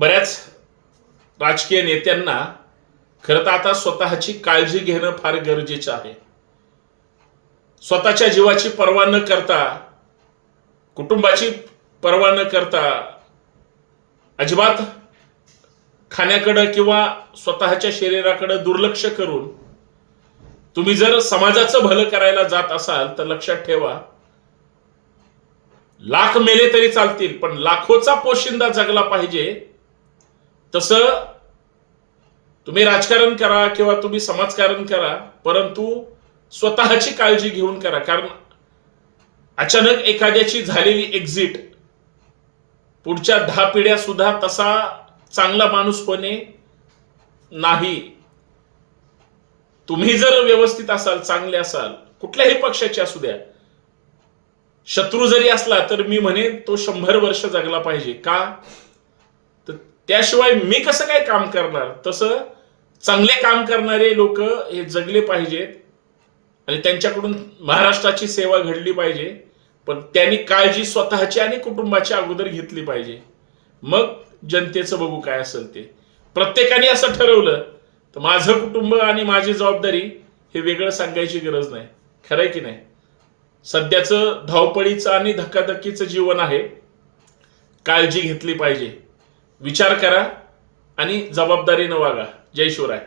बऱ्याच राजकीय नेत्यांना खरं तर आता स्वतःची काळजी घेणं फार गरजेचं आहे. स्वतःच्या जीवाची पर्वा न करता, कुटुंबाची पर्वा न करता, अजिबात खाण्याकडे किंवा स्वतःच्या शरीराकडे दुर्लक्ष करून तुम्ही जर समाजाचं भलं करायला जात असाल तर लक्षात ठेवा, लाख मेले तरी चालतील पण लाखोचा पोशिंदा जगला पाहिजे. तसं तुम्ही राजकारण करा किंवा तुम्ही समाजकारण करा, परंतु स्वतःची काळजी घेऊन करा. कारण अचानक एखाद्याची झालेली एक्झिट पुढच्या 10 पिढ्या सुद्धा तसा चांगला माणूस होणे नाही. तुम्ही जर व्यवस्थित असाल, चांगले असाल, कुठल्याही पक्षाचे असू द्या, शत्रू जरी असला तर मी म्हणेन तो 100 वर्ष जगला पाहिजे. का? तर त्याशिवाय मी कसं काय काम करणार? तसं चांगले काम करणारे लोक हे जगले पाहिजेत आणि त्यांच्याकडून महाराष्ट्राची सेवा घडली पाहिजे. पण त्यांनी काळजी स्वतःची आणि कुटुंबाची अगोदर घेतली पाहिजे. मग जनतेचं बघू काय असेल ते. प्रत्येकाने असं ठरवलं तर माझं कुटुंब आणि माझी जबाबदारी हे वेगळं सांगायची गरज नाही. खरंय की नाही? सध्याचं धावपळीचं आणि धक्काधक्कीचं जीवन आहे. काळजी घेतली पाहिजे. विचार करा आणि जबाबदारीनं वागा. जय शिवराय,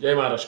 जय महाराष्ट्र.